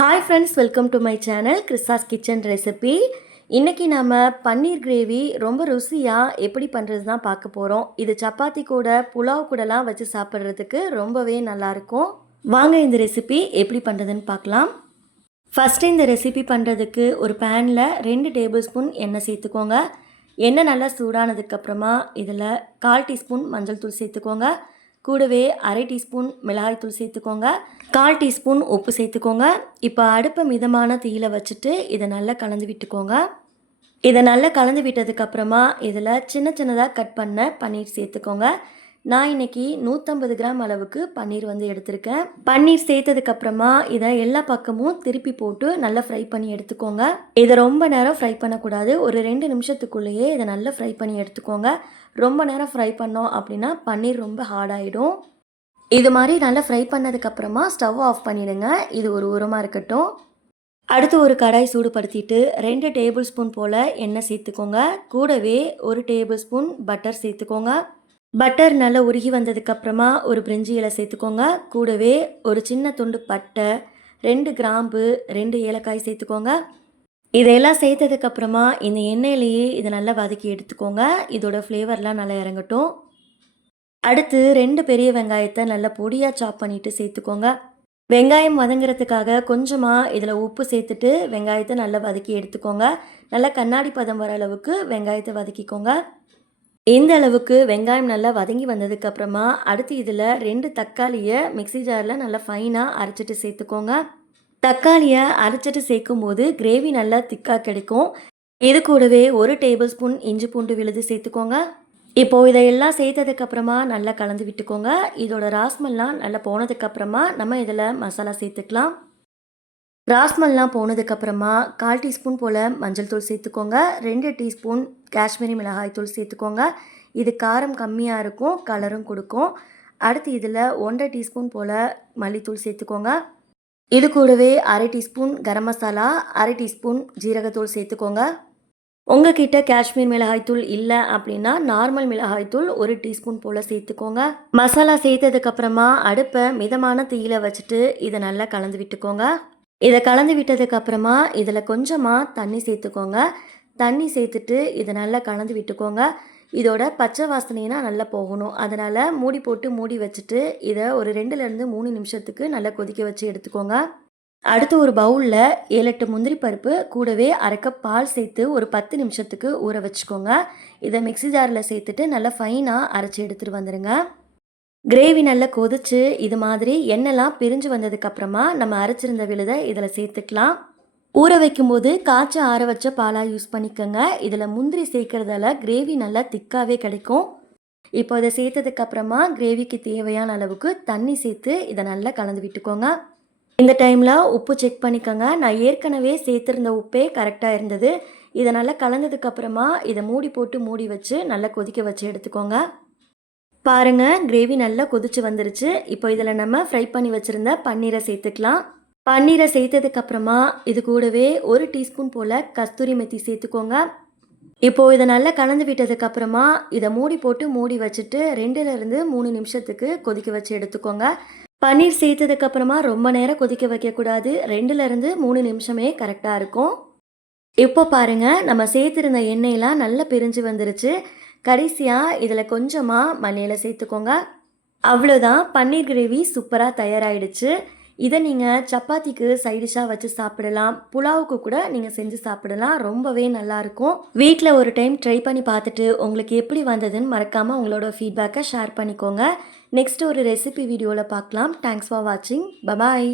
Hi friends, welcome to my channel கிறிஸ்தாஸ் kitchen recipe. இன்றைக்கி நம்ம பன்னீர் gravy ரொம்ப ருசியாக எப்படி பண்ணுறது தான் பார்க்க போகிறோம். இது சப்பாத்தி கூட புலாவ் கூடலாம் வச்சு சாப்பிட்றதுக்கு ரொம்பவே நல்லாயிருக்கும். வாங்க இந்த ரெசிபி எப்படி பண்ணுறதுன்னு பார்க்கலாம். ஃபஸ்ட்டு இந்த ரெசிபி பண்ணுறதுக்கு ஒரு பேனில் 2 டேபிள் ஸ்பூன் எண்ணெய் சேர்த்துக்கோங்க. எண்ணெய் நல்லா சூடானதுக்கப்புறமா இதில் 1/4 டீஸ்பூன் மஞ்சள் தூள் சேர்த்துக்கோங்க. கூடவே 1/2 டீஸ்பூன் மிளகாய்த்தூள் சேர்த்துக்கோங்க. 1/4 டீஸ்பூன் உப்பு சேர்த்துக்கோங்க. இப்போ அடுப்பை மிதமான தீயில வச்சுட்டு இதை நல்லா கலந்து விட்டுக்கோங்க. இதை நல்லா கலந்து விட்டதுக்கப்புறமா இதில் சின்ன சின்னதாக கட் பண்ண பன்னீர் சேர்த்துக்கோங்க. நான் இன்றைக்கி 150 கிராம் அளவுக்கு பன்னீர் எடுத்திருக்கேன். பன்னீர் சேர்த்ததுக்கப்புறமா இதை எல்லா பக்கமும் திருப்பி போட்டு நல்லா ஃப்ரை பண்ணி எடுத்துக்கோங்க. இதை ரொம்ப நேரம் ஃப்ரை பண்ணக்கூடாது. ஒரு 2 நிமிஷத்துக்குள்ளேயே இதை நல்லா ஃப்ரை பண்ணி எடுத்துக்கோங்க. ரொம்ப நேரம் ஃப்ரை பண்ணோம் அப்படின்னா பன்னீர் ரொம்ப ஹார்டாகிடும். இது மாதிரி நல்லா ஃப்ரை பண்ணதுக்கப்புறமா ஸ்டவ் ஆஃப் பண்ணிடுங்க. இது ஒரு உரமாக இருக்கட்டும். அடுத்து ஒரு கடாய் சூடுபடுத்திட்டு 2 டேபிள் ஸ்பூன் போல் எண்ணெய் சேர்த்துக்கோங்க. கூடவே 1 டேபிள் ஸ்பூன் பட்டர் சேர்த்துக்கோங்க. பட்டர் நல்லா உருகி வந்ததுக்கப்புறமா ஒரு பிரிஞ்சி இலை சேர்த்துக்கோங்க. கூடவே ஒரு சின்ன துண்டு பட்டை, 2 கிராம்பு, 2 ஏலக்காய் சேர்த்துக்கோங்க. இதையெல்லாம் சேர்த்ததுக்கப்புறமா இந்த எண்ணெயிலேயே இதை நல்லா வதக்கி எடுத்துக்கோங்க. இதோட ஃப்ளேவர்லாம் நல்லா இறங்கட்டும். அடுத்து 2 பெரிய வெங்காயத்தை நல்லா பொடியாக சாப் பண்ணிவிட்டு சேர்த்துக்கோங்க. வெங்காயம் வதங்குறதுக்காக கொஞ்சமாக இதில் உப்பு சேர்த்துட்டு வெங்காயத்தை நல்லா வதக்கி எடுத்துக்கோங்க. நல்லா கண்ணாடி பதம் வர அளவுக்கு வெங்காயத்தை வதக்கிக்கோங்க. இந்த அளவுக்கு வெங்காயம் நல்லா வதங்கி வந்ததுக்கப்புறமா அடுத்து இதில் 2 தக்காளியை மிக்ஸி ஜாரில் நல்லா ஃபைனாக அரைச்சிட்டு சேர்த்துக்கோங்க. தக்காளியை அரைச்சிட்டு சேர்க்கும் போது கிரேவி நல்லா திக்காக கிடைக்கும். இது கூடவே 1 டேபிள் ஸ்பூன் இஞ்சி பூண்டு விழுது சேர்த்துக்கோங்க. இப்போது இதையெல்லாம் சேர்த்ததுக்கப்புறமா நல்லா கலந்து விட்டுக்கோங்க. இதோட ராஸ்மெல்லாம் நல்லா போனதுக்கப்புறமா நம்ம இதில் மசாலா சேர்த்துக்கலாம். ராஸ்மல்லாம் போனதுக்கப்புறமா 1/4 டீஸ்பூன் போல் மஞ்சள் தூள் சேர்த்துக்கோங்க. 2 டீஸ்பூன் காஷ்மீரி மிளகாய் தூள் சேர்த்துக்கோங்க. இது காரம் கம்மியாக இருக்கும், கலரும் கொடுக்கும். அடுத்து இதில் 1/2 டீஸ்பூன் போல் மல்லித்தூள் சேர்த்துக்கோங்க. இது கூடவே 1/2 டீஸ்பூன் கரம் மசாலா, 1/2 டீஸ்பூன் ஜீரகத்தூள் சேர்த்துக்கோங்க. உங்ககிட்ட காஷ்மீர் மிளகாய்த்தூள் இல்லை அப்படின்னா நார்மல் மிளகாய்த்தூள் 1 டீஸ்பூன் போல் சேர்த்துக்கோங்க. மசாலா சேர்த்ததுக்கப்புறமா அடுப்பை மிதமான தீயில வச்சுட்டு இதை நல்லா கலந்து விட்டுக்கோங்க. இதை கலந்து விட்டதுக்கப்புறமா இதில் கொஞ்சமாக தண்ணி சேர்த்துக்கோங்க. தண்ணி சேர்த்துட்டு இதை நல்லா கலந்து விட்டுக்கோங்க. இதோட பச்சை வாசனைனா நல்லா போகணும். அதனால் மூடி வச்சுட்டு இதை ஒரு 2லேருந்து 3 நிமிஷத்துக்கு நல்லா கொதிக்க வச்சு எடுத்துக்கோங்க. அடுத்து ஒரு பவுலில் 7-8 முந்திரி பருப்பு கூடவே 1/2 கப் பால் சேர்த்து ஒரு 10 நிமிஷத்துக்கு ஊற வச்சுக்கோங்க. இதை மிக்ஸி ஜாரில் சேர்த்துட்டு நல்லா ஃபைனாக அரைச்சி எடுத்துகிட்டு வந்துடுங்க. கிரேவி நல்லா கொதிச்சு இது மாதிரி எண்ணெய்லாம் பிரிஞ்சு வந்ததுக்கப்புறமா நம்ம அரைச்சிருந்த விழுதை இதில் சேர்த்துக்கலாம். ஊற வைக்கும்போது காய்ச்ச ஆற வச்ச பாலாக யூஸ் பண்ணிக்கோங்க. இதில் முந்திரி சேர்க்கறதால கிரேவி நல்லா திக்காகவே கிடைக்கும். இப்போ இதை சேர்த்ததுக்கப்புறமா கிரேவிக்கு தேவையான அளவுக்கு தண்ணி சேர்த்து இதை நல்லா கலந்து விட்டுக்கோங்க. இந்த டைமில் உப்பு செக் பண்ணிக்கோங்க. நான் ஏற்கனவே சேர்த்துருந்த உப்பே கரெக்டாக இருந்தது. இதை நல்லா கலந்ததுக்கப்புறமா இதை மூடி வச்சு நல்லா கொதிக்க வச்சு எடுத்துக்கோங்க. பாருங்கள், கிரேவி நல்லா கொதிச்சு வந்துருச்சு. இப்போ இதில் நம்ம ஃப்ரை பண்ணி வச்சுருந்த பன்னீரை சேர்த்துக்கலாம். பன்னீரை சேர்த்ததுக்கப்புறமா இது கூடவே 1 டீஸ்பூன் போல் கஸ்தூரி மெத்தி சேர்த்துக்கோங்க. இப்போது இதை நல்லா கலந்து விட்டதுக்கப்புறமா இதை மூடி வச்சுட்டு 2லேருந்து 3 நிமிஷத்துக்கு கொதிக்க வச்சு எடுத்துக்கோங்க. பன்னீர் சேர்த்ததுக்கப்புறமா ரொம்ப நேரம் கொதிக்க வைக்கக்கூடாது. 2லேருந்து 3 நிமிஷமே கரெக்டாக இருக்கும். இப்போ பாருங்கள், நம்ம சேர்த்துருந்த எண்ணெயெல்லாம் நல்லா பிரிஞ்சு வந்துருச்சு. கடைசியாக இதில் கொஞ்சமாக மல்லி இலை சேர்த்துக்கோங்க. அவ்வளோதான், பன்னீர் கிரேவி சூப்பராக தயாராகிடுச்சு. இதை நீங்கள் சப்பாத்திக்கு சைடிஷாக வச்சு சாப்பிடலாம், புலாவுக்கு கூட நீங்கள் செஞ்சு சாப்பிடலாம். ரொம்பவே நல்லாயிருக்கும். வீட்டில் ஒரு டைம் ட்ரை பண்ணி பார்த்துட்டு உங்களுக்கு எப்படி வந்ததுன்னு மறக்காமல் உங்களோட ஃபீட்பேக்கை ஷேர் பண்ணிக்கோங்க. நெக்ஸ்ட் ஒரு ரெசிபி வீடியோவில் பார்க்கலாம். தேங்க்ஸ் ஃபார் வாட்சிங். பபாய்.